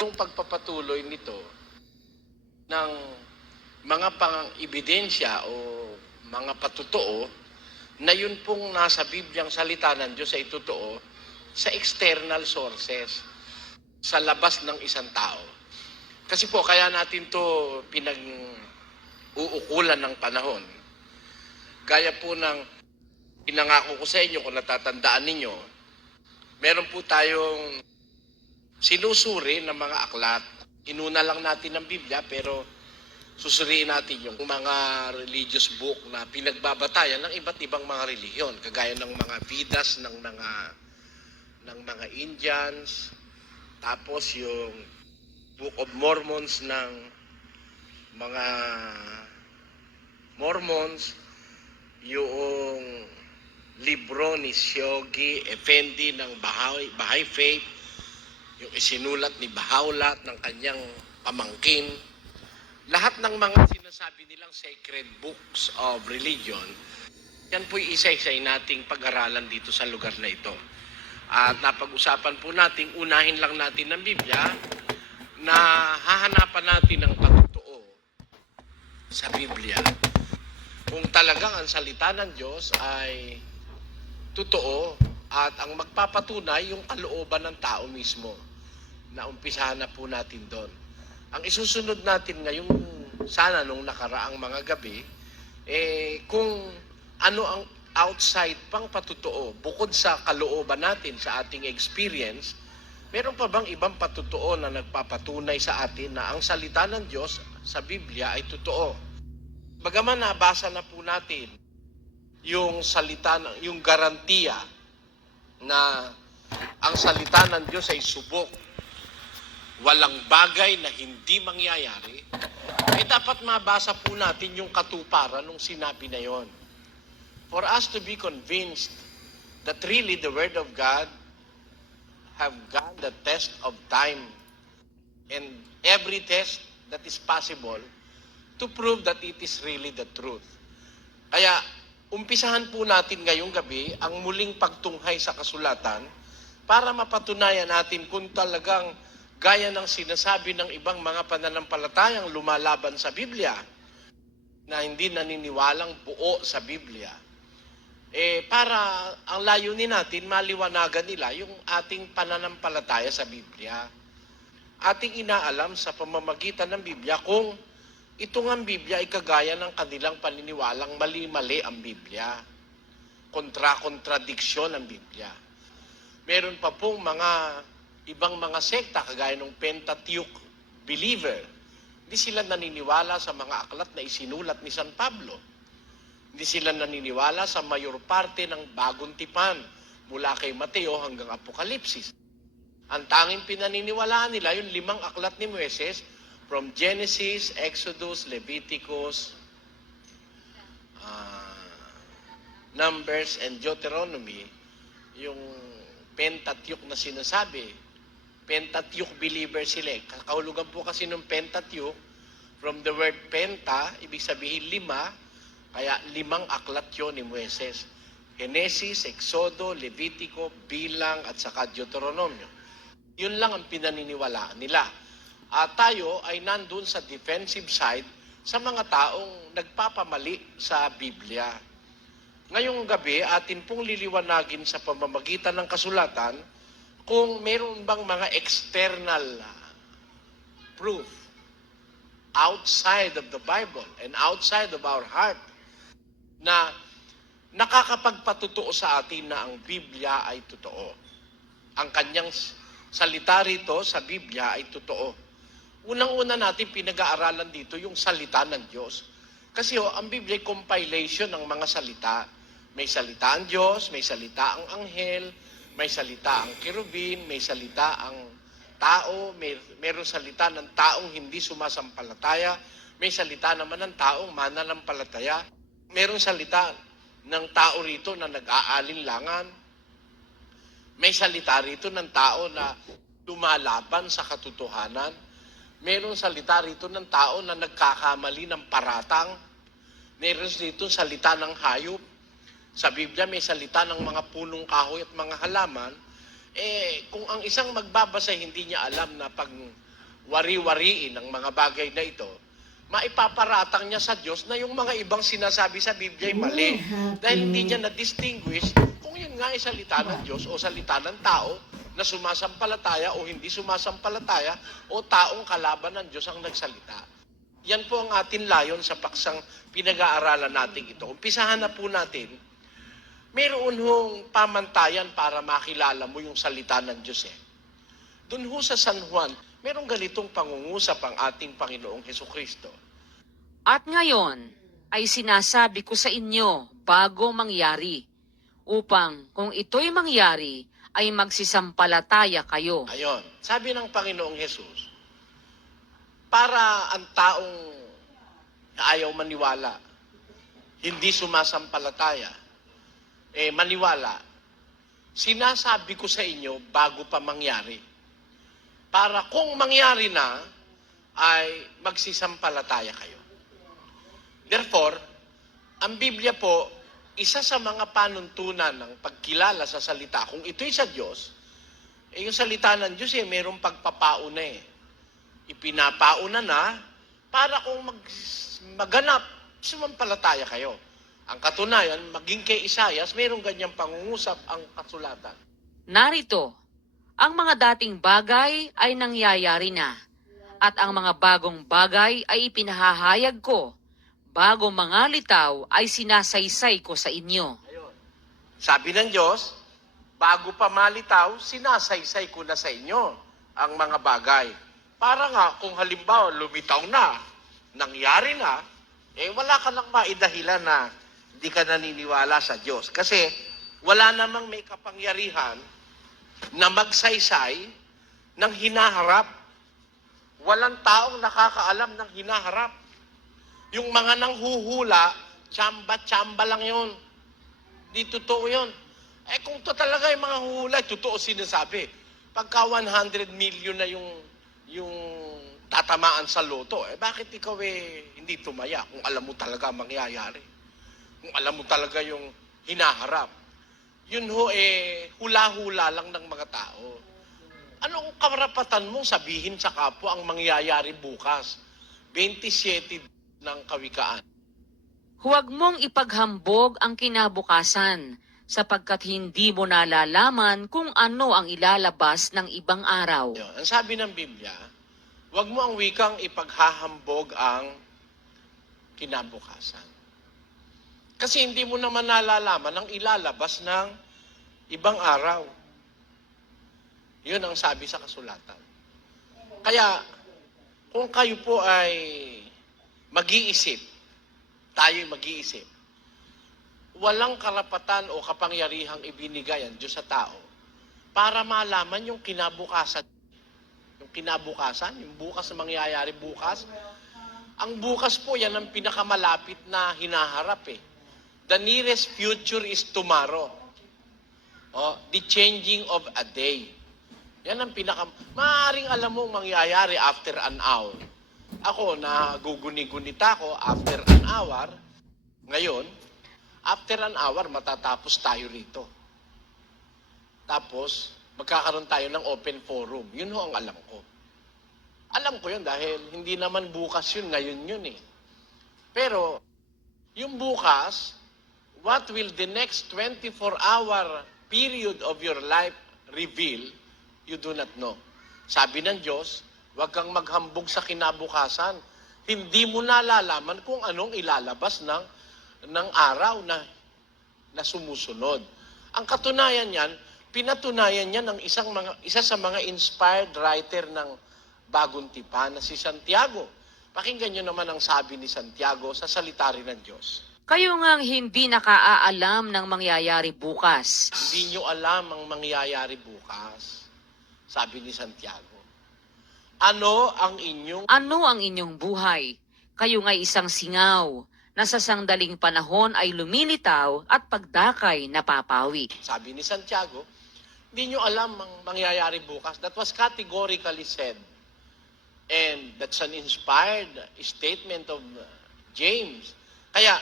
Yung pagpapatuloy nito ng mga pang-ebidensya o mga patotoo na yun pong nasa Bibliang salita ng Diyos ay totoo sa external sources, sa labas ng isang tao. Kasi po, kaya natin to pinag-uukulan ng panahon. Gaya po ng pinangako ko sa inyo, kung natatandaan ninyo, meron po tayong sinusuri ng mga aklat. Inuna lang natin ng Biblia, pero susuriin natin yung mga religious book na pinagbabatayan ng iba't ibang mga relihiyon, kagaya ng mga Vedas ng mga Indians, tapos yung Book of Mormons ng mga Mormons, yung libro ni Shoghi Effendi ng Baha'i Faith, yung isinulat ni Baha'u'llah ng kanyang pamangkin. Lahat ng mga sinasabi nilang sacred books of religion, yan po'y isa-isay nating pag-aralan dito sa lugar na ito. At napag-usapan po natin, unahin lang natin ng Biblia, na hahanapan natin ng patotoo sa Biblia. Kung talagang ang salita ng Diyos ay totoo at ang magpapatunay yung kalooban ng tao mismo, na umpisahan na po natin doon. Ang isusunod natin ngayong sana nung nakaraang mga gabi, kung ano ang outside pang patotoo, bukod sa kalooban natin sa ating experience, meron pa bang ibang patotoo na nagpapatunay sa atin na ang salita ng Diyos sa Biblia ay totoo? Bagaman nabasa na po natin yung salita, yung garantiya na ang salita ng Diyos ay subok, walang bagay na hindi mangyayari, ay dapat mabasa po natin yung katuparan ng sinabi na yon. For us to be convinced that really the Word of God have gone the test of time and every test that is possible to prove that it is really the truth. Kaya, umpisahan po natin ngayong gabi ang muling pagtunghay sa kasulatan para mapatunayan natin kung talagang gaya ng sinasabi ng ibang mga pananampalatayang lumalaban sa Biblia, na hindi naniniwalang buo sa Biblia, para ang layunin natin, maliwanagan nila yung ating pananampalataya sa Biblia. Ating inaalam sa pamamagitan ng Biblia kung ito ng Biblia ay kagaya ng kanilang paniniwalang mali-mali ang Biblia. Kontra-kontradiksyon ang Biblia. Meron pa pong ibang mga sekta, kagaya ng Pentateuch believer. Hindi sila naniniwala sa mga aklat na isinulat ni San Pablo. Hindi sila naniniwala sa mayor parte ng bagong tipan, mula kay Mateo hanggang Apokalipsis. Ang tanging pinaniniwalaan nila, yung 5 aklat ni Moises, from Genesis, Exodus, Leviticus, Numbers, and Deuteronomy, yung Pentateuch na sinasabi. Pentateuch believer sila. Kahulugan po kasi ng Pentateuch, from the word penta, ibig sabihin 5, kaya 5 aklat yun ni Moises. Genesis, Exodo, Levitico, Bilang, at saka Deuteronomio. Yun lang ang pinaniniwalaan nila. At tayo ay nandun sa defensive side sa mga taong nagpapamali sa Biblia. Ngayong gabi, atin pong liliwanagin sa pamamagitan ng kasulatan kung meron bang mga external proof outside of the Bible and outside of our heart na nakakapagpatutuo sa atin na ang Biblia ay totoo. Ang kanyang salita rito sa Biblia ay totoo. Unang-una natin pinag-aaralan dito yung salita ng Diyos. Kasi ang Biblia ay compilation ng mga salita. May salita ang Diyos, may salita ang anghel, may salita ang kerubin, may salita ang tao, mayroong salita ng taong hindi sumasampalataya, may salita naman ng taong mananampalataya, mayroong salita ng tao rito na nag-aalinlangan, may salita rito ng tao na lumalaban sa katotohanan, mayroong salita rito ng tao na nagkakamali ng paratang, mayroong dito salita ng hayop. Sa Biblia may salita ng mga punong kahoy at mga halaman. Kung ang isang magbabasa hindi niya alam na pag wari-wariin ang mga bagay na ito, maipaparatang niya sa Diyos na yung mga ibang sinasabi sa Biblia ay mali. Dahil hindi niya na-distinguish kung yun nga ay salita ng Diyos o salita ng tao na sumasampalataya o hindi sumasampalataya o taong kalaban ng Diyos ang nagsalita. Yan po ang atin layon sa paksang pinag-aaralan natin ito. Umpisahan na po natin, meron hong pamantayan para makilala mo yung salita ng Diyos eh. Doon ho sa San Juan, merong ganitong pangungusap ang ating Panginoong Hesukristo. At ngayon ay sinasabi ko sa inyo bago mangyari, upang kung ito'y mangyari, ay magsisampalataya kayo. Ayon, sabi ng Panginoong Hesus, para ang taong ayaw maniwala, hindi sumasampalataya, maniwala, sinasabi ko sa inyo bago pa mangyari. Para kung mangyari na, ay magsisampalataya kayo. Therefore, ang Biblia po, isa sa mga panuntunan ng pagkilala sa salita, kung ito'y sa Diyos, yung salita ng Diyos mayroong pagpapauna Ipinapauna na para kung maganap, sumampalataya kayo. Ang katunayan, maging kay Isaias, mayroong ganyang pangungusap ang kasulatan. Narito, ang mga dating bagay ay nangyayari na, at ang mga bagong bagay ay ipinahahayag ko. Bago mga litaw ay sinasaysay ko sa inyo. Ayun. Sabi ng Diyos, bago pa malitaw, sinasaysay ko na sa inyo ang mga bagay. Para nga, kung halimbawa lumitaw na, nangyari na, wala ka nang maidahilan na hindi ka naniniwala sa Diyos. Kasi wala namang may kapangyarihan na magsaysay ng hinaharap. Walang taong nakakaalam ng hinaharap. Yung mga nanghuhula, tsamba-tsamba lang yun. Di totoo yun. Kung to talaga yung mga huhula, totoo sinasabi. Pagka 100 million na yung tatamaan sa loto, bakit ikaw hindi tumaya kung alam mo talaga mangyayari? Kung alam mo talaga yung hinaharap. Yun hula-hula lang ng mga tao. Anong karapatan mo sabihin sa kapwa ang mangyayari bukas? 27 ng Kawikaan. Huwag mong ipaghambog ang kinabukasan, sapagkat hindi mo nalalaman kung ano ang ilalabas ng ibang araw. Ang sabi ng Biblia, huwag mo ang wikang ipaghahambog ang kinabukasan. Kasi hindi mo naman nalalaman ang ilalabas ng ibang araw. Yun ang sabi sa kasulatan. Kaya, kung kayo po ay mag-iisip, tayo'y mag-iisip, walang karapatan o kapangyarihang ibinigay ang Diyos sa tao para malaman yung kinabukasan. Yung kinabukasan, yung bukas na mangyayari bukas. Ang bukas po, yan ang pinakamalapit na hinaharap The nearest future is tomorrow. The changing of a day. Yan ang maaaring alam mo mangyayari after an hour. Ako, naguguni-gunita ko after an hour. Ngayon, after an hour, matatapos tayo rito. Tapos, magkakaroon tayo ng open forum. Yun ho ang alam ko. Alam ko yun dahil hindi naman bukas yun, ngayon yun Pero, yung bukas, what will the next 24-hour period of your life reveal, you do not know. Sabi ng Diyos, huwag kang maghambog sa kinabukasan. Hindi mo nalalaman kung anong ilalabas ng araw na sumusunod. Ang katunayan yan, pinatunayan yan ng isa sa mga inspired writer ng Bagong Tipan na si Santiago. Pakinggan nyo naman ang sabi ni Santiago sa salita rin ng Diyos. Kayo ngang hindi nakaalam ng mangyayari bukas. Hindi nyo alam ang mangyayari bukas, sabi ni Santiago. Ano ang inyong buhay? Kayo nga'y isang singaw, na sa sangdaling panahon ay lumilitaw at pagdakay napapawi. Sabi ni Santiago, hindi nyo alam ang mangyayari bukas. That was categorically said. And that's an inspired statement of James. Kaya,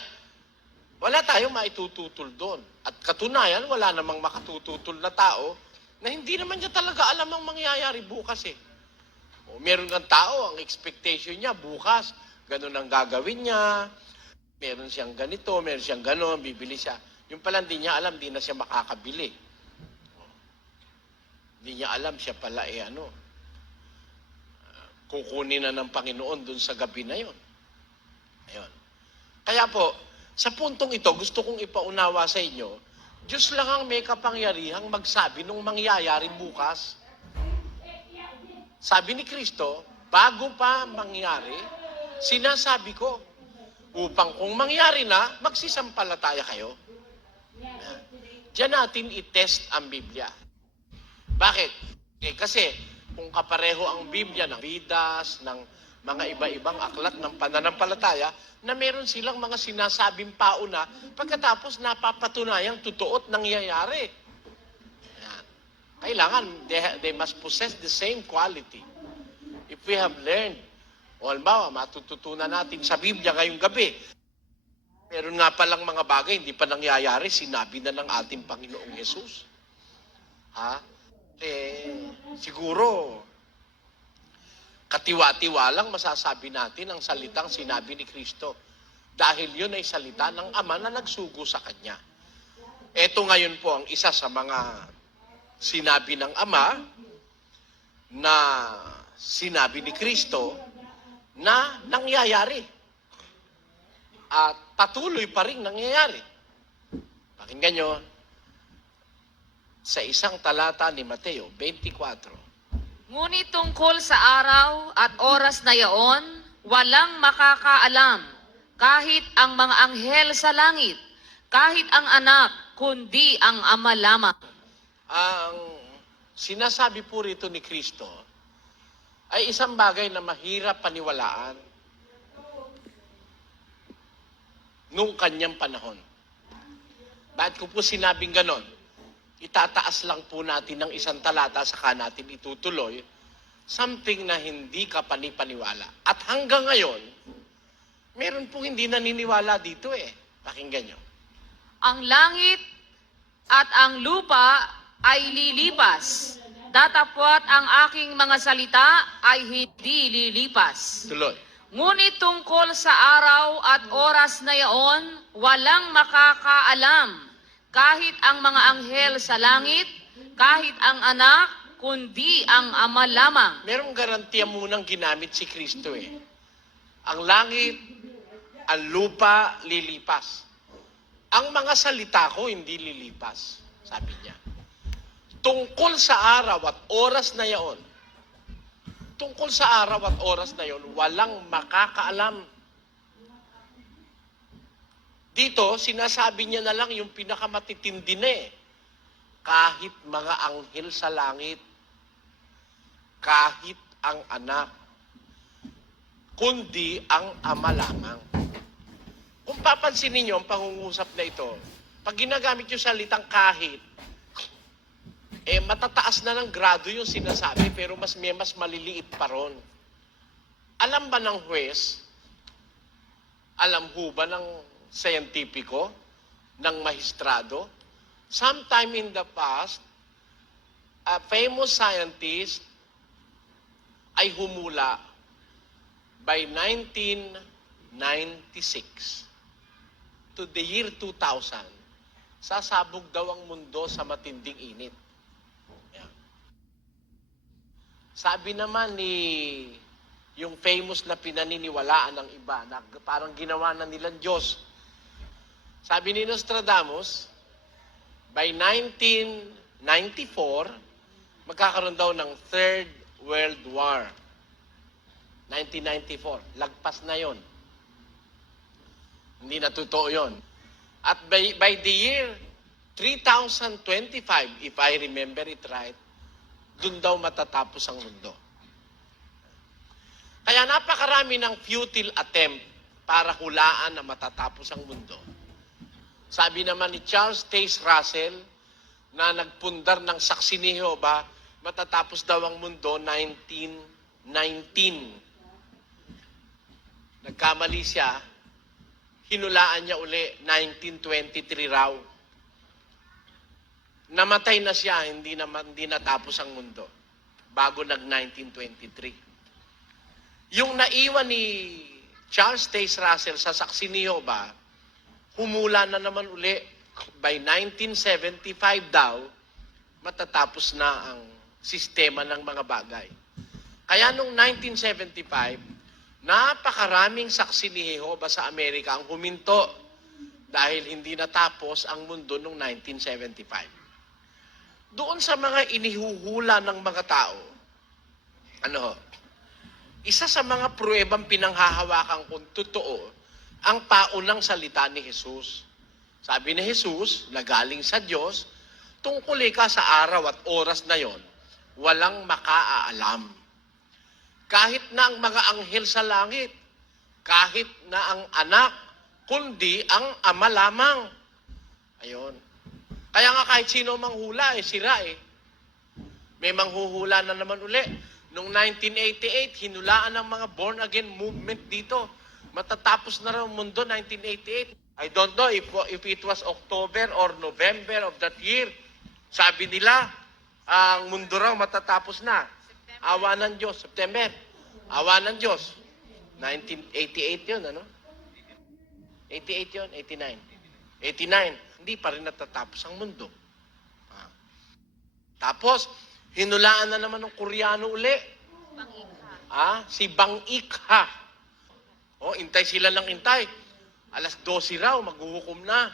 wala tayong maitututol doon. At katunayan, wala namang makatututol na tao na hindi naman niya talaga alam ang mangyayari bukas Meron ng tao, ang expectation niya, bukas, ganun ang gagawin niya. Meron siyang ganito, meron siyang ganon, bibili siya. Yung pala hindi niya alam, hindi na siya makakabili. Hindi niya alam, siya pala kukunin na ng Panginoon dun sa gabi na yon. Ayun. Kaya po, sa puntong ito, gusto kong ipaunawa sa inyo, Diyos lang ang may kapangyarihang magsabi nung mangyayari bukas. Sabi ni Kristo, bago pa mangyari, sinasabi ko, upang kung mangyari na, magsisampalataya kayo. Diyan natin i-test ang Biblia. Bakit? Kasi kung kapareho ang Biblia ng Vidas, ng mga iba-ibang aklat ng pananampalataya, na meron silang mga sinasabing pauna, pagkatapos napapatunayang totoo at nangyayari. Yan. Kailangan, they must possess the same quality. If we have learned, o halimbawa, matututunan natin sa Biblia ngayong gabi, meron nga palang mga bagay, hindi pa nangyayari, sinabi na ng ating Panginoong Yesus. Siguro, katiwa-tiwalang masasabi natin ang salitang sinabi ni Kristo. Dahil yun ay salita ng Ama na nagsugo sa Kanya. Ito ngayon po ang isa sa mga sinabi ng Ama na sinabi ni Kristo na nangyayari. At patuloy pa rin nangyayari. Pakinggan nyo, sa isang talata ni Mateo 24, Ngunit tungkol sa araw at oras na yaon, walang makakaalam, kahit ang mga anghel sa langit, kahit ang anak, kundi ang Ama lamang. ang sinasabi po rito ni Kristo ay isang bagay na mahirap paniwalaan nung kanyang panahon. Bakit ko po sinabing ganon? Itataas lang po natin ng isang talata saka natin itutuloy something na hindi ka panipaniwala. At hanggang ngayon, meron pong hindi naniniwala dito Pakinggan nyo. Ang langit at ang lupa ay lilipas. Datapwat ang aking mga salita ay hindi lilipas. Tuloy. Ngunit tungkol sa araw at oras na yaon, walang makakaalam, kahit ang mga anghel sa langit, kahit ang anak, kundi ang Ama lamang. Merong garantiya munang ginamit si Kristo Ang langit, ang lupa, lilipas. Ang mga salita ko, hindi lilipas. Sabi niya. Tungkol sa araw at oras na yaon, tungkol sa araw at oras na yaon, walang makakaalam. Dito, sinasabi niya na lang yung pinakamatitindi na Kahit mga anghel sa langit, kahit ang anak, kundi ang Ama lamang. Kung papansinin niyo ang pangungusap na ito, pag ginagamit yung salitang kahit, matataas na ng grado yung sinasabi, pero mas maliliit pa ron. Alam ba ng huwes? Alam ho ba ng scientifico, ng mahistrado? Sometime in the past, a famous scientist ay humula by 1996 to the year 2000. Sasabog daw ang mundo sa matinding init. Yan. Sabi naman ni yung famous na pinaniniwalaan ng iba, na parang ginawa na nilang Diyos. Sabi ni Nostradamus, by 1994, magkakaroon daw ng Third World War. 1994, lagpas na yon. Hindi na totoo yon. At by the year 3025, if I remember it right, dun daw matatapos ang mundo. Kaya napakarami ng futile attempt para hulaan na matatapos ang mundo. Sabi naman ni Charles Taze Russell na nagpundar ng saksi ni Jehovah, matatapos daw ang mundo 1919. Nagkamali siya, hinulaan niya uli 1923 raw. Namatay na siya, hindi natapos ang mundo bago nag-1923. Yung naiwan ni Charles Taze Russell sa saksi ni Jehovah, humula na naman uli. By 1975 daw, matatapos na ang sistema ng mga bagay. Kaya noong 1975, napakaraming saksi ni Jehovah sa Amerika ang huminto dahil hindi natapos ang mundo noong 1975. Doon sa mga inihuhula ng mga tao, isa sa mga pruwebang pinanghahawakan kung totoo, ang paunang salita ni Jesus. Sabi ni Jesus, na galing sa Diyos, tungkol ka sa araw at oras na yon, walang makaalam. Kahit na ang mga anghel sa langit, kahit na ang anak, kundi ang ama lamang. Ayon. Kaya nga kahit sino manghula, sira eh. May manghuhula na naman uli. Noong 1988, hinulaan ng mga born-again movement dito. Matatapos na raw ang mundo, 1988. I don't know if it was October or November of that year. Sabi nila, ang mundo raw matatapos na. Awa ng Diyos, September. Awa ng Diyos. 1988 yun, ano? 88 yun, 89. 89. Hindi pa rin natatapos ang mundo. Tapos, hinulaan na naman ng Koreano uli. Si Bang Ik-ha. Intay sila ng intay. Alas 12 raw, maghuhukom na.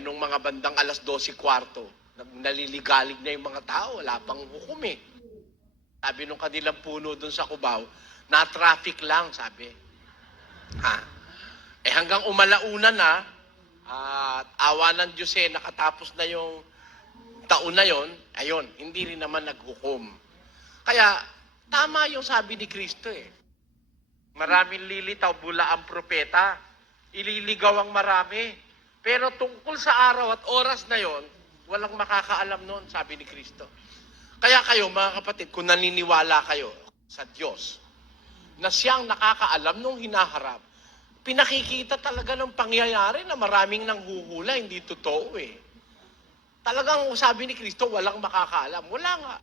Nung mga bandang alas 12:15, naliligalig na yung mga tao, wala pang hukom eh. Sabi nung kanilang puno dun sa Cubao, na-traffic lang, sabi. Hanggang umalauna na, at awa ng Diyos nakatapos na yung taon na yon, ayon, hindi rin naman naghukom. Kaya, tama yung sabi ni Kristo eh. Maraming lilitaw, bula ang propeta. Ililigaw ang marami. Pero tungkol sa araw at oras na yon, walang makakaalam noon, sabi ni Kristo. Kaya kayo, mga kapatid, kung naniniwala kayo sa Diyos, na siyang nakakaalam nung hinaharap, pinakikita talaga ng pangyayari na maraming nanghuhula, hindi totoo eh. Talagang sabi ni Kristo, walang makakaalam. Wala nga.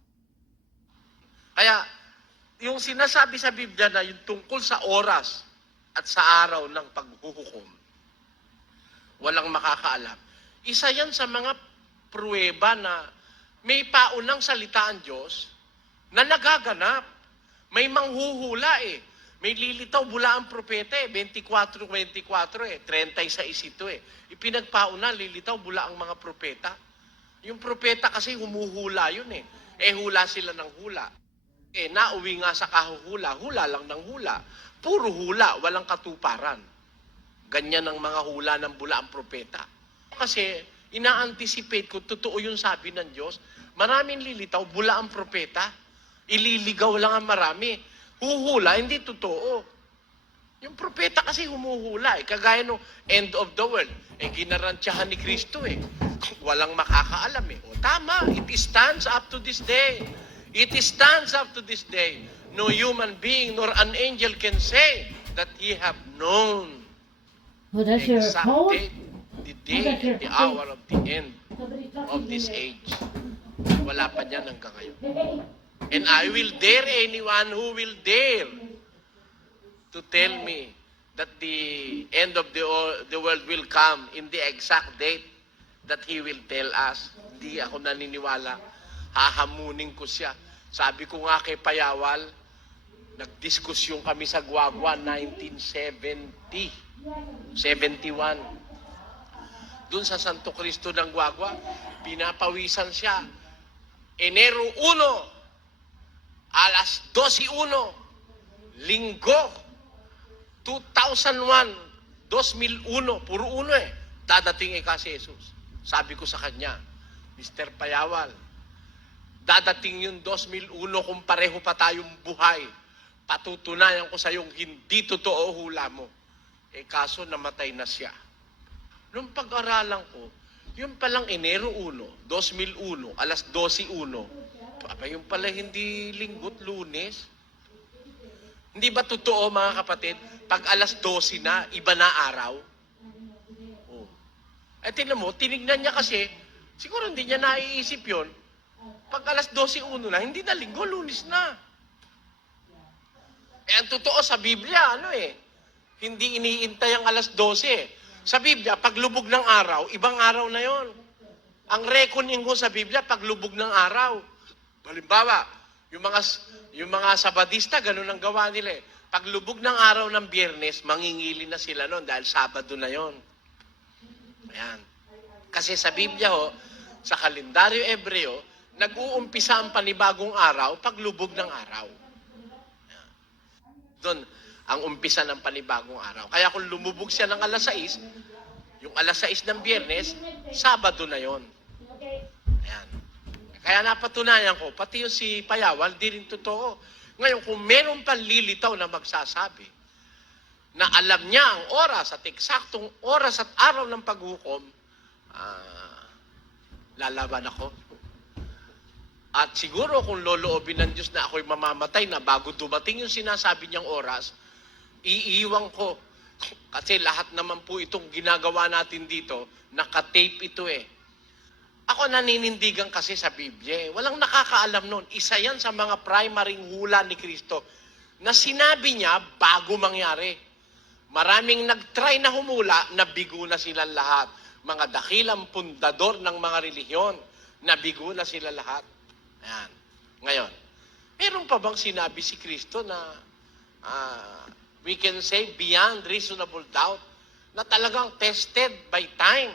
Kaya, yung sinasabi sa Biblia na yung tungkol sa oras at sa araw ng paghuhukom, walang makakaalam. Isa yan sa mga pruweba na may paunang salita ang Diyos na nagaganap. May manghuhula eh. May lilitaw bula ang propeta eh. 24 eh. 36 ito eh. Ipinagpauna, lilitaw bula ang mga propeta. Yung propeta kasi humuhula yun eh. Hula sila ng hula. Nauwi nga sa kahuhula, hula lang ng hula. Puro hula, walang katuparan. Ganyan ang mga hula ng bula ang propeta. Kasi ina-anticipate ko, totoo yung sabi ng Diyos, maraming lilitaw, bula ang propeta. Ililigaw lang ang marami. Huhula, hindi totoo. Yung propeta kasi humuhula eh. Kagaya no end of the world. Ginarantyahan ni Kristo eh. Walang makakaalam eh. Tama, it stands up to this day. It stands up to this day. No human being nor an angel can say that he have known Well, the that's your exact code? date, the day, and the hour of the end of this age. Wala pa niyan hanggang ngayon. And I will dare anyone who will dare to tell me that the end of the world will come in the exact date that he will tell us. Hindi ako naniniwala. Hahamunin ko siya. Sabi ko nga kay Payawal, nagdiskusyon kami sa Guagua 1971. Doon sa Santo Cristo ng Guagua, pinapawisan siya. Enero 1, alas 12:01, Linggo, 2001, 2001, puro uno eh. Dadating si Jesus. Sabi ko sa kanya, Mr. Payawal, dadating yung 2001 kung pareho pa tayong buhay. Patutunayan ko sa yung hindi totoo hula mo. Kaso namatay na siya. Nung pag-aralan ko, yung palang Enero 1, 2001, alas 12:01, yung pala hindi Linggo't Lunes. Hindi ba totoo mga kapatid, pag alas 12 na, iba na araw? Tingnan mo, tinignan niya kasi, siguro hindi niya naiisip yun, pag alas 12:01 na, hindi na Linggo, Lunes na. ang totoo sa Biblia, hindi iniintay ang alas 12. Sa Biblia, paglubog ng araw, ibang araw na yon. Ang reckoning ko sa Biblia, paglubog ng araw. Halimbawa, yung mga Sabadista, ganun ang gawa nila eh. Paglubog ng araw ng Biyernes, mangingili na sila noon dahil Sabado na yon. Ayan. Kasi sa Biblia sa kalendaryo Ebreo, nag-uumpisa ang panibagong araw paglubog ng araw. Ayan. Doon, ang umpisa ng panibagong araw. Kaya kung lumubog siya ng alas 6, yung alas 6 ng Biyernes, Sabado na yon. Ayan. Kaya napatunayan ko, pati yung si Payawal, di rin totoo. Ngayon, kung meron pang lilitaw na magsasabi na alam niya ang oras at eksaktong oras at araw ng paghukom, lalaban ako. At siguro kung loloobin ng Diyos na ako'y mamamatay na bago dumating yung sinasabi niyang oras, iiwan ko. Kasi lahat naman po itong ginagawa natin dito, nakatape ito eh. Ako naninindigan kasi sa Biblia. Walang nakakaalam noon. Isa yan sa mga primaryng hula ni Kristo na sinabi niya bago mangyari. Maraming nagtry na humula, nabigo na silang lahat. Mga dakilang pundador ng mga relihiyon, nabigo na sila lahat. Ayan. Ngayon, meron pa bang sinabi si Kristo na we can say beyond reasonable doubt na talagang tested by time?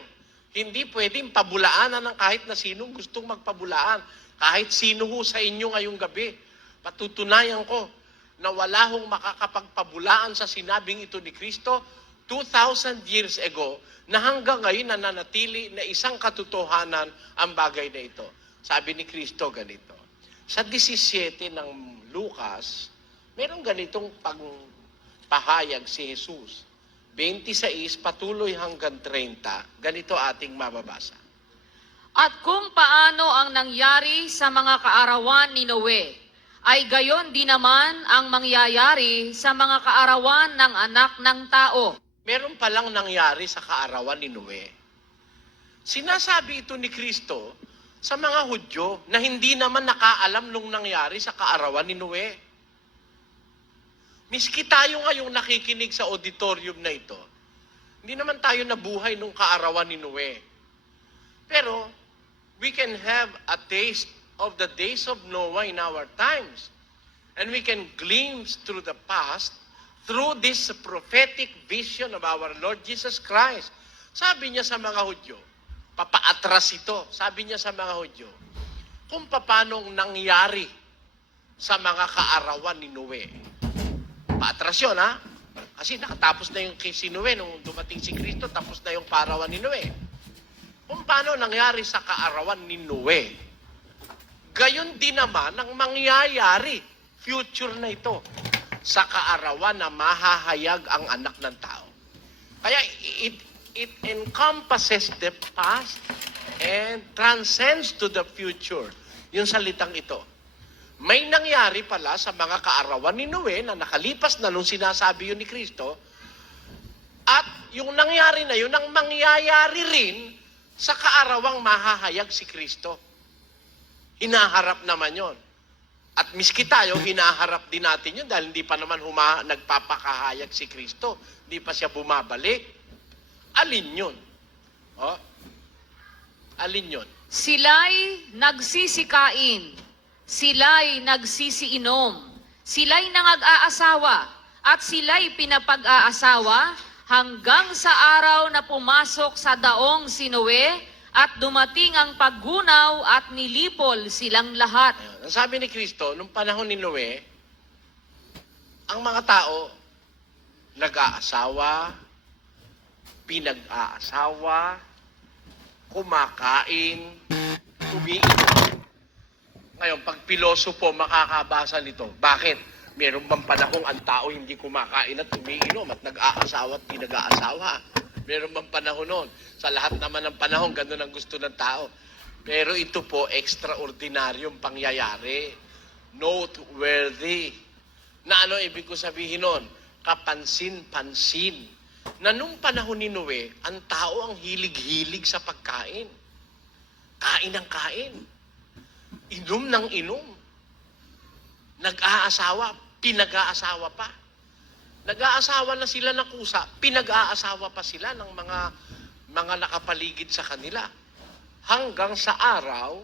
Hindi pwedeng pabulaanan ng kahit na sinong gustong magpabulaan. Kahit sino ho sa inyo ngayong gabi. Patutunayan ko na wala hong makakapagpabulaan sa sinabing ito ni Kristo 2,000 years ago na hanggang ngayon nananatili na isang katotohanan ang bagay na ito. Sabi ni Kristo ganito. Sa 17 ng Lucas, merong ganitong pagpahayag si Jesus. 26 patuloy hanggang 30, ganito ating mababasa. At kung paano ang nangyari sa mga kaarawan ni Noe, ay gayon din naman ang mangyayari sa mga kaarawan ng anak ng tao. Meron palang nangyari sa kaarawan ni Noe. Sinasabi ito ni Kristo sa mga Hudyo na hindi naman nakaalam nung nangyari sa kaarawan ni Noe. Miski tayo ngayong nakikinig sa auditorium na ito, hindi naman tayo nabuhay nung kaarawan ni Noe. Pero, we can have a taste of the days of Noah in our times. And we can glimpse through the past through this prophetic vision of our Lord Jesus Christ. Sabi niya sa mga Hudyo, papaatras ito, sabi niya sa mga Hudyo, kung paanong nangyari sa mga kaarawan ni Noe. Paatras yun, ha? Kasi nakatapos na yung kay si Noe nung dumating si Kristo, tapos na yung kaarawan ni Noe. Kung paano nangyari sa kaarawan ni Noe, gayon din naman ang mangyayari, future na ito, sa kaarawan na mahahayag ang anak ng tao. Kaya it encompasses the past and transcends to the future. Yung salitang ito. May nangyari pala sa mga kaarawan ni Noe na nakalipas na nung sinasabi yun ni Kristo, at yung nangyari na yun ang mangyayari rin sa kaarawang mahahayag si Kristo. Hinaharap naman yon. At miski tayo, hinaharap din natin yun dahil hindi pa naman nagpapakahayag si Kristo. Hindi pa siya bumabalik. Alin yun? Alin yun? Sila'y nagsisikain, sila'y nagsisiinom, sila'y nangag-aasawa, at sila'y pinapag-aasawa hanggang sa araw na pumasok sa daong si Noe at dumating ang paggunaw at nilipol silang lahat. Ang sabi ni Kristo, nung panahon ni Noe, ang mga tao nag-aasawa, pinag-aasawa, kumakain, umiinom. Ngayon, pag pilosopo makakabasa nito, bakit? Meron bang panahong ang tao hindi kumakain at umiinom at nag-aasawa at pinag-aasawa? Meron bang panahon noon? Sa lahat naman ng panahon, ganun ang gusto ng tao. Pero ito po, extraordinaryong pangyayari. Noteworthy. Na ano ibig ko sabihin noon? Kapansin-pansin. Na nung panahon ni Noe, ang tao ang hilig-hilig sa pagkain. Kain ng kain. Inom ng inom. Nag-aasawa. pinag-aasawa pa. Nag-aasawa na sila ng kusa, pinag-aasawa pa sila ng mga nakapaligid sa kanila. Hanggang sa araw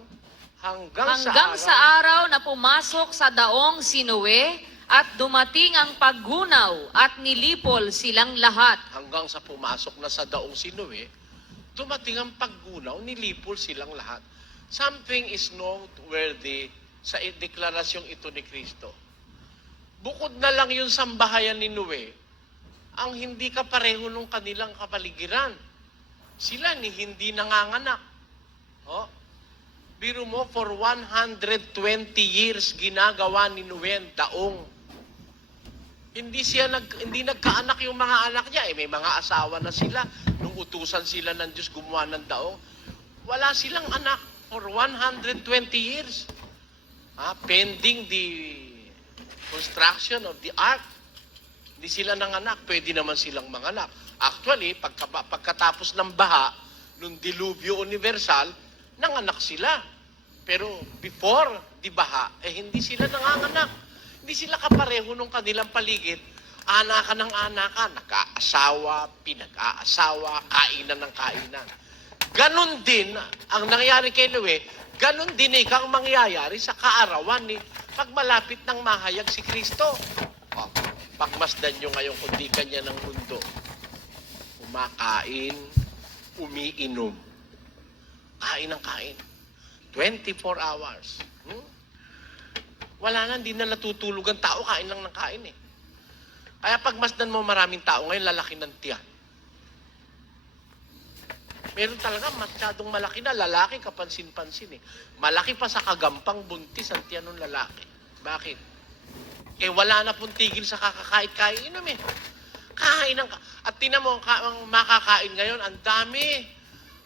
Hanggang sa araw na pumasok sa daong si Noe at dumating ang paggunaw at nilipol silang lahat. hanggang sa pumasok na sa daong si Noe, dumating ang paggunaw, nilipol silang lahat. Something is noteworthy sa deklarasyong ito ni Kristo. Bukod na lang yung sambahayan ni Noe, ang hindi kapareho nung kanilang kapaligiran. Sila ni hindi nanganganak. Oh, biro mo, for 120 years ginagawa ni Noe ang daong. Hindi nagkaanak yung mga anak niya. May mga asawa na sila. Nung utusan sila ng Diyos gumawa ng daong, wala silang anak for 120 years. Pending the construction of the ark. Hindi sila nanganak. Pwede naman silang manganak. Actually, pagkatapos ng baha, nung dilubyo universal, nanganak sila. Pero before the baha, hindi sila nanganganak. Hindi sila kapareho nung kanilang paligid. Anakan ng anakan, nag-aasawa, pinag-aasawa, kainan ng kainan. Ganon din ang nangyari kay Noe, ganon din ang mangyayari sa kaarawan ni pag malapit ng mahayag si Kristo. Pagmasdan nyo ngayon kung di kanya ng mundo. Kumakain, umiinom. Kain ng kain. 24 hours. Wala na, hindi na natutulog ang tao, kain lang ng kain eh. Kaya pagmasdan mo maraming tao ngayon, lalaki ng tiyan. Meron talaga masyadong malaki na lalaki, kapansin-pansin eh. Malaki pa sa kagampang buntis ang tiyan ng lalaki. Bakit? Eh wala na pong tigil sa kakakait-kain inom eh. Kain ng at tinan mo, ang makakain ngayon, ang dami.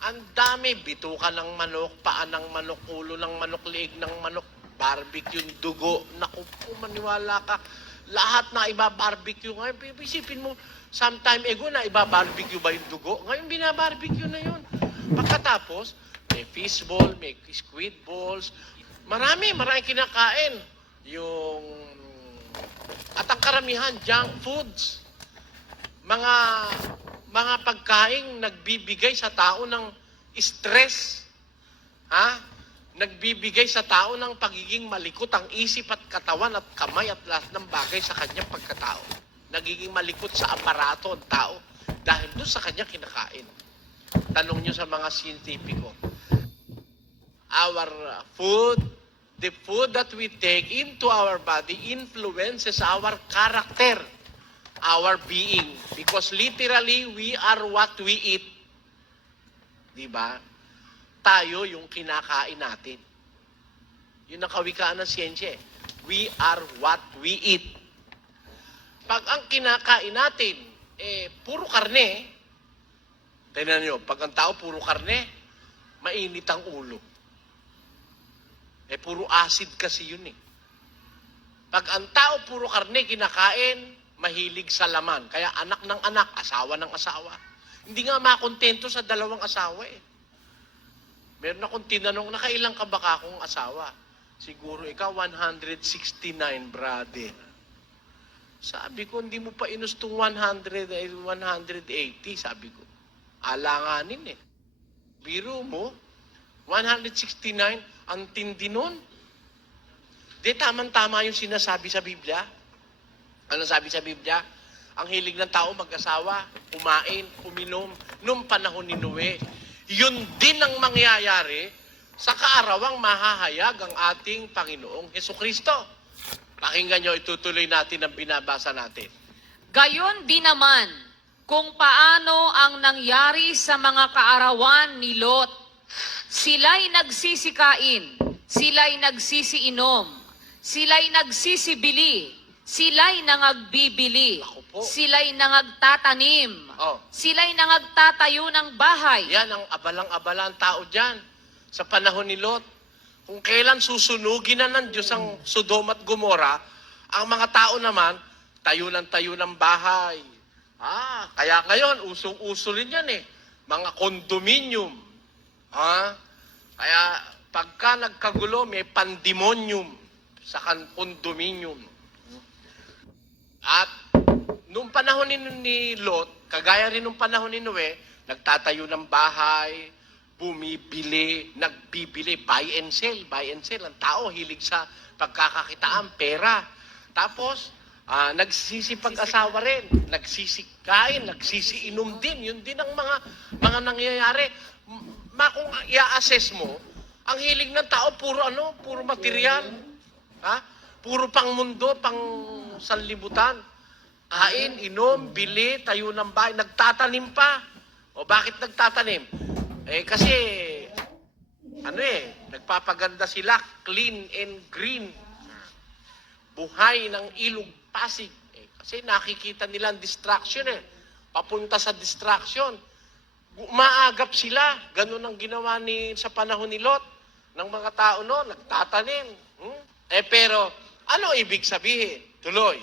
Ang dami. Bituka ng manok, paa ng manok, ulo ng manok, liig ng manok, barbecue, dugo. Naku po, maniwala ka. Lahat na iba-barbecue ngayon. Isipin mo, sometime ago na iba-barbecue ba yung dugo? Ngayon binabarbecue na yun. Pagkatapos, may fish ball, may squid balls. Marami kinakain. At ang karamihan, junk foods. Mga pagkaing nagbibigay sa tao ng stress. Nagbibigay sa tao ng pagiging malikot ang isip at katawan at kamay at lahat ng bagay sa kanyang pagkatao. Nagiging malikot sa aparato ang tao dahil doon sa kanya kinakain. Tanong nyo sa mga siyentipiko. Our food, the food that we take into our body influences our character, our being. Because literally, we are what we eat. Diba? Tayo yung kinakain natin. Yun ang kawikaan ng siyensya. We are what we eat. Pag ang kinakain natin, puro karne, tingnan nyo, pag ang tao puro karne, mainit ang ulo. Puro acid kasi yun eh. Pag ang tao puro karne kinakain, mahilig sa laman. Kaya anak ng anak, asawa ng asawa. Hindi nga makontento sa dalawang asawa eh. Meron akong tinanong, nakailang ka ba akong asawa? Siguro ikaw 169, brother. Sabi ko, hindi mo pa inustong 180, sabi ko. Alanganin eh. Biro mo, 169, ang tindi nun. Di, tamang-tama yung sinasabi sa Biblia. Ano sabi sa Biblia? Ang hilig ng tao mag-asawa, kumain, uminom, nung panahon ni Noe. Yun din ang mangyayari sa kaarawang mahahayag ang ating Panginoong Hesukristo. Pakinggan nyo, itutuloy natin ang binabasa natin. Gayon din naman, kung paano ang nangyari sa mga kaarawan ni Lot. Sila'y nagsisikain, sila'y nagsisiinom, sila'y nagsisibili, sila'y nangagbibili, sila'y nangagtatanim, sila'y nangagtatayo ng bahay. Yan ang abalang-abala ang tao dyan sa panahon ni Lot. Kung kailan susunugin na ng Diyos ang Sodom at Gomora, ang mga tao naman, tayo ng bahay. Kaya ngayon, usong-uso rin yan eh. Mga condominium. Kaya pagka nagkagulo, may pandemonium sa condominium. At nung panahon ni Lot, kagaya rin nung panahon ni Noe, nagtatayo ng bahay, bumibili, nagbibili, buy and sell, buy and sell. Ang tao, hilig sa pagkakakitaan, pera. Tapos, nagsisipag-asawa rin, nagsisikain, nagsisiinom din. Yun din ang mga nangyayari. Kung i-assess mo, ang hilig ng tao, puro material. Ha? Puro pang mundo, pang sanlibutan. Kain, inom, bili, tayo ng bahay, nagtatanim pa. O bakit nagtatanim? Kasi, nagpapaganda sila, clean and green. Buhay ng ilog Pasig. Kasi nakikita nila ang distraction Papunta sa distraction. Umaagap sila. Ganun ang ginawa sa panahon ni Lot. Ng mga tao nagtatanim. Pero, ano ibig sabihin? Tuloy.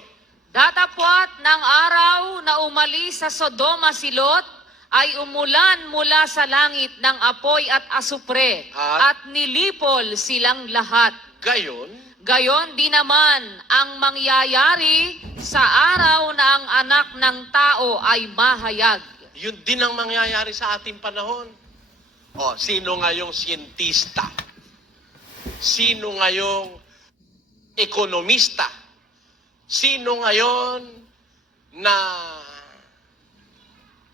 Datapwat ng araw na umalis sa Sodoma si Lot, ay umulan mula sa langit ng apoy at asupre, at nilipol silang lahat. Gayon, Gayon din naman ang mangyayari sa araw na ang anak ng tao ay mahayag. yun din ang mangyayari sa ating panahon. Sino ngayong siyentista? Sino ngayong ekonomista? Sino ngayon na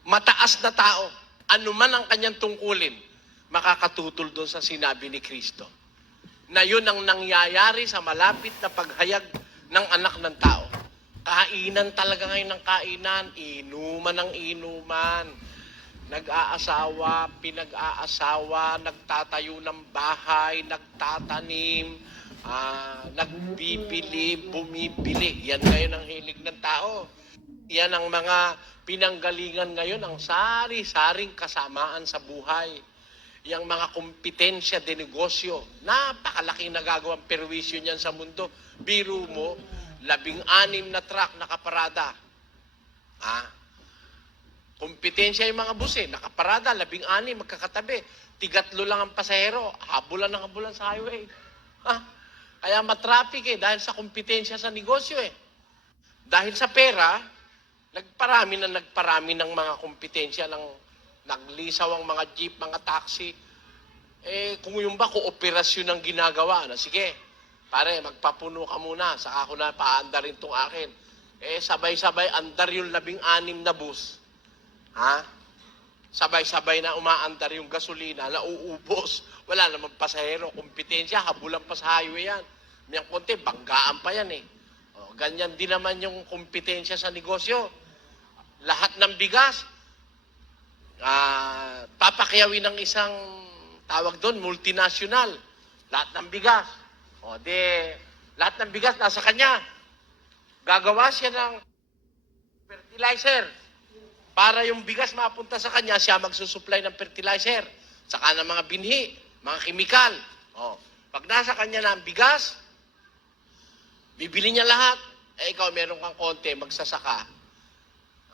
mataas na tao? Ano man ang kanyang tungkulin, makakatutol doon sa sinabi ni Kristo. Na yun ang nangyayari sa malapit na paghayag ng anak ng tao. Kainan talaga ngayon ng kainan, inuman ng inuman, nag-aasawa, pinag-aasawa, nagtatayo ng bahay, nagtatanim, nagbibili, bumibili. Yan ngayon ang hilig ng tao. Yan ang mga pinanggalingan ngayon, ang sari-saring kasamaan sa buhay. Yang mga kompetensya de negosyo, napakalaking nagagawang perwisyo niyan sa mundo. Biro mo, 16 na truck nakaparada. Kompetensya yung mga bus nakaparada, 16, magkakatabi. Tigatlo lang ang pasahero, habulan ng habulan sa highway. Kaya matraffic dahil sa kompetensya sa negosyo Dahil sa pera, nagparami ng mga kompetensya naglisaw ang mga jeep, mga taxi. Kung yung ba, kooperasyon ang ginagawa, sige, pare, magpapuno ka muna, saka ako na paandarin tong akin. Sabay-sabay, andar yung 16 na bus. Sabay-sabay na umaandar yung gasolina, nauubos. Wala namang pasahero, kompetensya, habulan pa sa highway yan. May konti, banggaan pa yan ganyan din naman yung kompetensya sa negosyo. Lahat ng bigas, papakyawin ng isang tawag doon, multinational. Lahat ng bigas. Lahat ng bigas nasa kanya. Gagawa siya ng fertilizer. Para yung bigas mapunta sa kanya, siya magsusupply ng fertilizer. Saka ng mga binhi, mga kimikal. Pag nasa kanya na ang bigas, bibili niya lahat. Ikaw meron kang konti, magsasaka.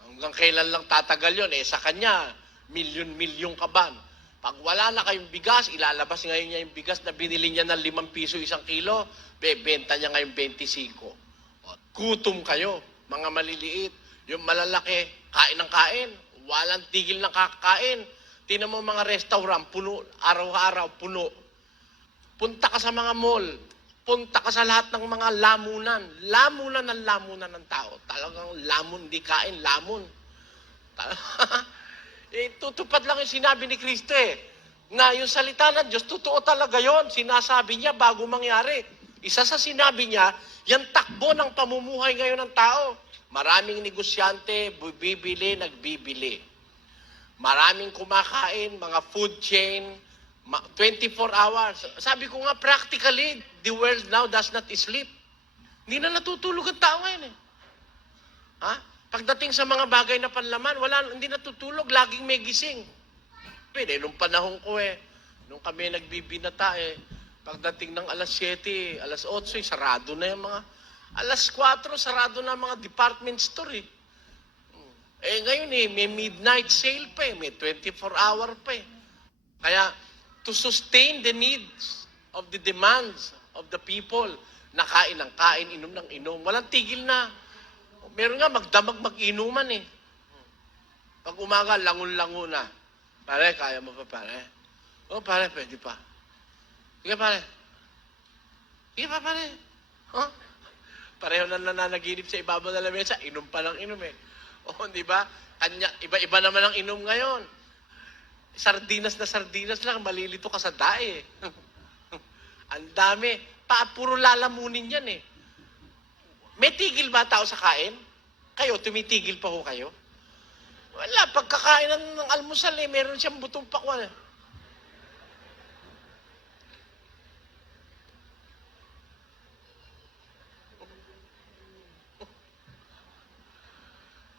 Hanggang kailan lang tatagal yun? Sa kanya, milyon-milyon kaban. Pag wala na kayong bigas, ilalabas ngayon niya yung bigas na binili niya ng 5 piso 1 kilo, bebenta niya ngayon 25. Gutom kayo, mga maliliit. Yung malalaki, kain ng kain. Walang tigil ng kakakain. Tingnan mo mga restaurant, puno, araw-araw, puno. Punta ka sa mga mall. Punta ka sa lahat ng mga lamunan. Lamunan ng tao. Talagang lamon, di kain, lamon. Tutupad lang yung sinabi ni Kristo na yung salita ng Diyos, totoo talaga yon. Sinasabi niya bago mangyari. Isa sa sinabi niya, yung takbo ng pamumuhay ngayon ng tao. Maraming negosyante, bibili, nagbibili. Maraming kumakain, mga food chain, 24 hours. Sabi ko nga, practically, the world now does not sleep. Hindi na natutulog ang tao ngayon Pagdating sa mga bagay na panlaman, hindi natutulog, laging may gising. Nung panahon ko nung kami nagbibinata pagdating ng alas 7, alas 8, sarado na yung mga, alas 4, sarado na mga department store ngayon may midnight sale pa may 24-hour pa Kaya, to sustain the needs of the demands of the people, nakain ng kain, inom ng inom, walang tigil na. Meron nga magdamag mag-inuman eh. Pag umaga, langon-lango na. Pare, kaya mo pa pare? Oh, pare, pwede pa. Sige pare. Sige pa pare. Huh? Pareho na nananaginip sa ibabaw ng lamesa, inom pa lang inom eh. Oh, di ba? Iba-iba naman ang inom ngayon. Sardinas na sardinas lang, malilito ka sa dae. Ang dami. Puro lalamunin yan eh. May tigil ba tao sa kain? Kayo, tumitigil pa ho kayo? Wala, pagkakain ng almusal eh, meron siyang butong pakwan eh.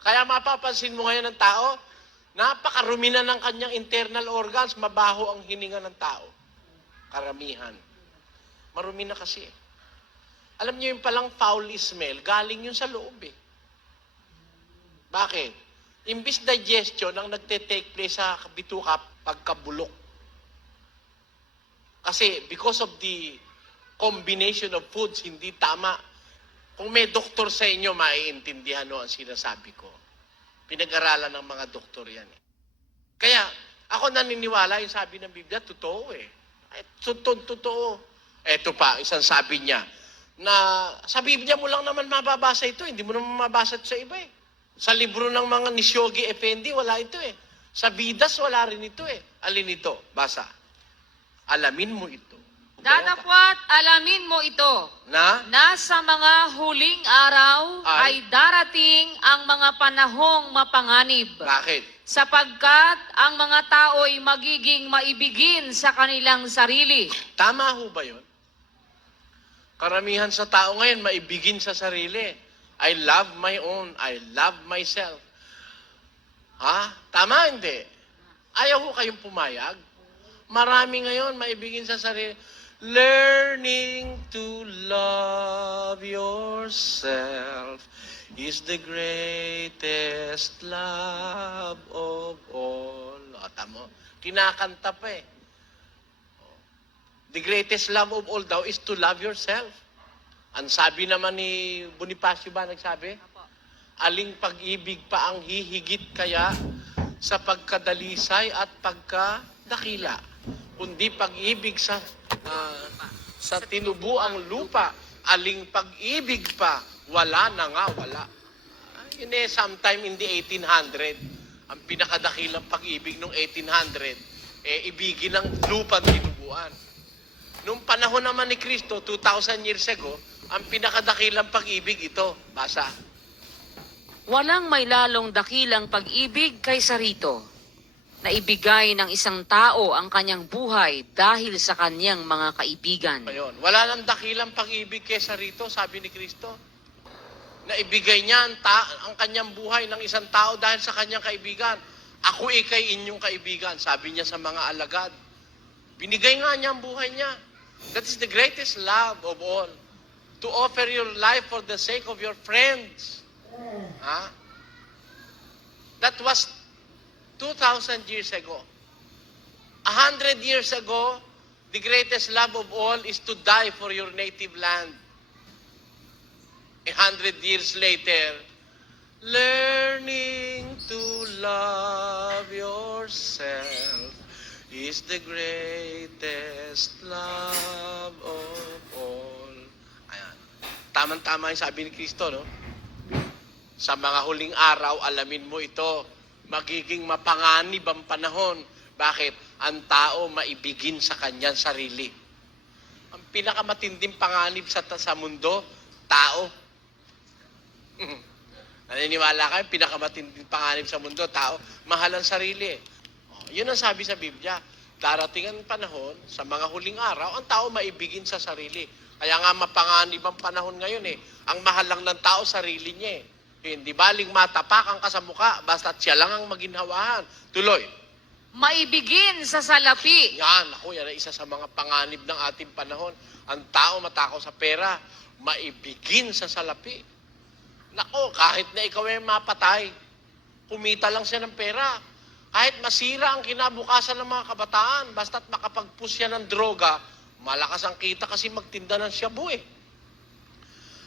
Kaya mapapansin mo ngayon ng tao, napakarumi na ng kanyang internal organs, mabaho ang hininga ng tao. Karamihan. Marumi na kasi. Alam niyo yung palang foul smell, galing yun sa loob eh. Bakit? Imbis digestion ang nagte-take place sa bituka pagkabulok. Kasi because of the combination of foods, hindi tama. Kung may doktor sa inyo, maiintindihan no ang sinasabi ko. Pinag-aralan ng mga doktor yan eh. Kaya, ako naniniwala yung sabi ng Biblia, totoo eh. Totoo. Eto pa, isang sabi niya, na sa Biblia mo lang naman mababasa ito, hindi mo naman mababasa ito sa iba eh. Sa libro ng mga ni Shogi Effendi, wala ito eh. Sa Vidas, wala rin ito eh. Alin ito? Basa. Alamin mo ito. Datapwat, alamin mo ito, na sa mga huling araw ay darating ang mga panahong mapanganib. Bakit? Sapagkat ang mga tao'y magiging maibigin sa kanilang sarili. Tama ho ba yun? Karamihan sa tao ngayon, maibigin sa sarili. I love my own. I love myself. Ha? Tama, hindi? Ayaw ho kayong pumayag? Marami ngayon, maibigin sa sarili. Learning to love yourself is the greatest love of all. O, tamo? Kinakanta pa eh. The greatest love of all daw is to love yourself. Ang sabi naman ni Bonifacio ba nagsabi? Aling pag-ibig pa ang hihigit kaya sa pagkadalisay at pagkadakila, kundi pag-ibig sa tinubuang lupa, aling pag-ibig pa, wala na nga, wala. Yun eh, sometime in the 1800, ang pinakadakilang pag-ibig nung 1800, ibigin ng lupa tinubuan. Nung panahon naman ni Kristo, 2,000 years ago, ang pinakadakilang pag-ibig ito, basa. Walang may lalong dakilang pag-ibig kaysa rito, na ibigay ng isang tao ang kanyang buhay dahil sa kanyang mga kaibigan. Ayun. Wala nang dakilang pag-ibig kaysa rito, sabi ni Kristo. Na ibigay niya ang kanyang buhay ng isang tao dahil sa kanyang kaibigan. Ako ikay inyong kaibigan, sabi niya sa mga alagad. Binigay nga niya ang buhay niya. That is the greatest love of all. To offer your life for the sake of your friends. Ha? That was 2,000 years ago. 100 years ago, the greatest love of all is to die for your native land. 100 years later, learning to love yourself is the greatest love of all. Ayan. Tamang-tama yung sabi ni Kristo, no? Sa mga huling araw, alamin mo ito, magiging mapanganib ang panahon. Bakit? Ang tao maibigin sa kanyang sarili. Ang pinakamatinding panganib sa mundo, tao. Naniniwala kayo, pinakamatinding panganib sa mundo, tao, mahal ang sarili. Yun ang sabi sa Biblia. Darating ang panahon, sa mga huling araw, ang tao maibigin sa sarili. Kaya nga mapanganib ang panahon ngayon eh. Ang mahal lang ng tao, sarili niya eh. Hindi baling matapakan ka sa mukha, basta't siya lang ang maginhawahan. Tuloy. Maibigin sa salapi. Yan, ako, yan ang isa sa mga panganib ng ating panahon. Ang tao matakaw sa pera, maibigin sa salapi. Nako, kahit na ikaw ay mapatay, kumita lang siya ng pera. Kahit masira ang kinabukasan ng mga kabataan, basta't makapag-push siya ng droga, malakas ang kita kasi magtinda ng shabu eh.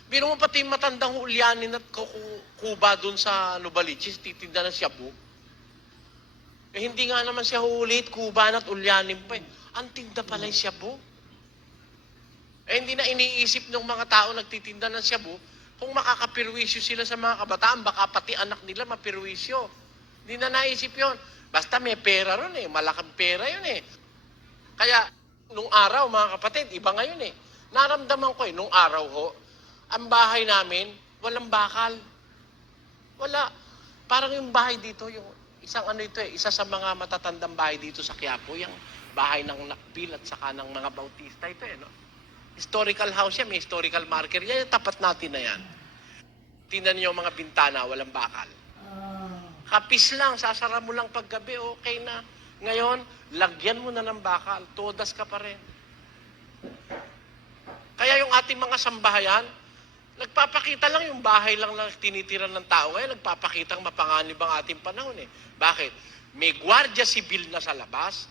Biro mo pati yung matandang ulyanin at kuba doon sa Novaliches, titinda ng shabu. Eh, hindi nga naman siya hulit, kuba at ulyanin pa eh. Ang tinda pala yung shabu. Eh, hindi na iniisip ng mga tao nagtitinda ng shabu, kung makakapirwisyo sila sa mga kabataan, baka pati anak nila mapirwisyo. Hindi na naisip yon. Basta may pera ron eh, malaking pera yun eh. Kaya, nung araw, mga kapatid, iba ngayon eh. Naramdaman ko eh, nung araw ho, ang bahay namin, walang bakal. Wala. Parang yung bahay dito, yung isang ano ito eh, isa sa mga matatandang bahay dito sa Quiapo, yung bahay ng Nakpil at saka ng mga Bautista ito eh, no? Historical house yan, may historical marker. Yan yung tapat natin na yan. Tingnan niyo yung mga bintana, walang bakal. Kapis lang, sasara mo lang paggabi, okay na. Ngayon, lagyan mo na ng bakal, todas ka pa rin. Kaya yung ating mga sambahayan, nagpapakita lang yung bahay lang tinitiran ng tao. Ngayon, nagpapakitang mapanganib ang ating panahon eh. Bakit? May gwardiya sibil na sa labas,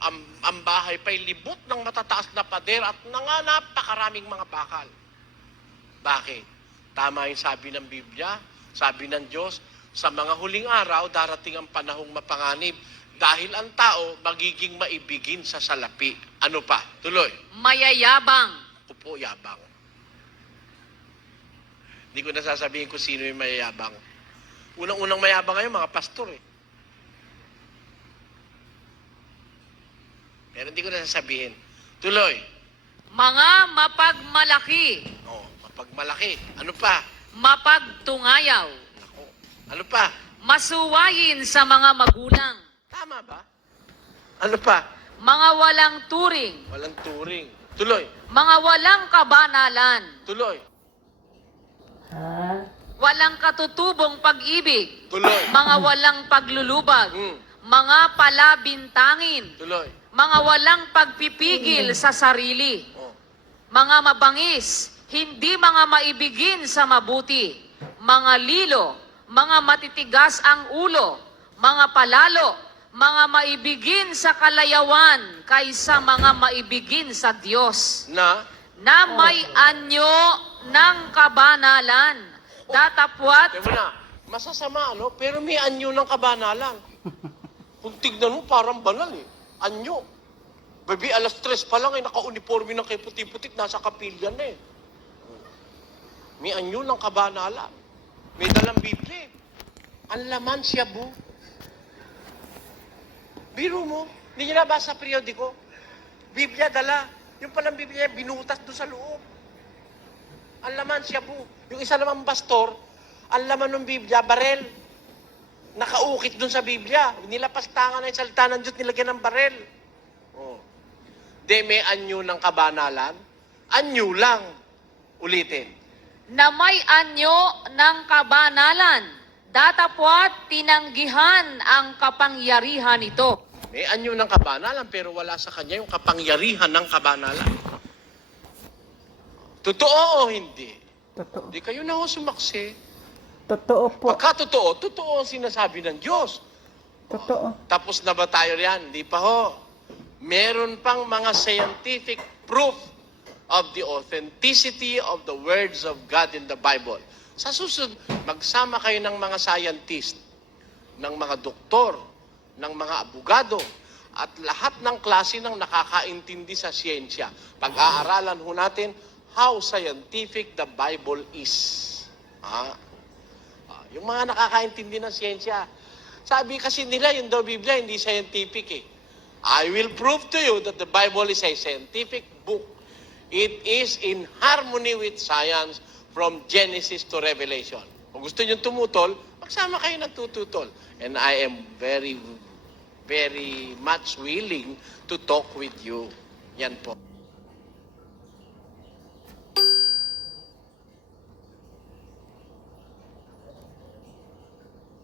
ang bahay pa'y libot ng matataas na pader at napakaraming mga bakal. Bakit? Tama yung sabi ng Biblia, sabi ng Diyos, sa mga huling araw, darating ang panahong mapanganib dahil ang tao magiging maibigin sa salapi. Ano pa? Tuloy. Mayayabang. Ako po, yabang. Hindi ko nasasabihin kung sino yung mayayabang. Unang-unang mayabang ngayon, mga pastor eh. Pero hindi ko nasasabihin. Tuloy. Mga mapagmalaki. Oh, mapagmalaki. Ano pa? Mapagtungayaw. Ako. Ano pa? Masuwayin sa mga magulang. Tama ba? Ano pa? Mga walang turing. Walang turing. Tuloy. Mga walang kabanalan. Tuloy. Walang katutubong pag-ibig. Tuloy. Mga walang paglulubag. Mga palabintangin. Tuloy. Mga walang pagpipigil sa sarili. Oh. Mga mabangis, hindi mga maibigin sa mabuti. Mga lilo, mga matitigas ang ulo. Mga palalo, mga maibigin sa kalayawan kaysa mga maibigin sa Diyos. Na May anyo ng kabanalan. Datapwat, Teka na, masasama ano, pero may anyo ng kabanalan. Kung tignan mo, parang banal eh. Anyo. Baby, alas 3 pa lang eh, naka-uniforme ng kay puti-putik, nasa kapilya na eh. May anyo ng kabanalan. May dalang Biblia. Ang laman siya, bu. Biro mo, hindi niya nabasa sa periodiko. Biblia dala. Yung palang Biblia, binutas doon sa loob. Ang laman siya, bu. Yung isa namang pastor, ang laman ng Biblia, barel. Nakaukit doon sa Biblia. Nilapastangan na yung salita ng Diyos, nilagyan ng barel. Oh. De may anyo ng kabanalan. Anyo lang. Ulitin. na may anyo ng kabanalan. Datapwat tinanggihan ang kapangyarihan nito. May anyo ng kabanalan pero wala sa kanya yung kapangyarihan ng kabanalan. Totoo o hindi? Totoo. Hindi kayo na ho sumaksi. Totoo po. Pagka totoo, totoo ang sinasabi ng Diyos. Totoo. Tapos na ba tayo riyan? Hindi pa ho. Meron pang mga scientific proof of the authenticity of the words of God in the Bible. Sa susunod, magsama kayo ng mga scientist, ng mga doktor, ng mga abogado, at lahat ng klase ng nakakaintindi sa siyensya. Pag-aaralan ho natin how scientific the Bible is. Yung mga nakakaintindi ng siyensya. Sabi kasi nila, yung daw Biblia, hindi scientific eh. I will prove to you that the Bible is a scientific book. It is in harmony with science from Genesis to Revelation. Kung gusto nyo tumutol, magsama kayo ng tututol. And I am very, very much willing to talk with you. Yan po.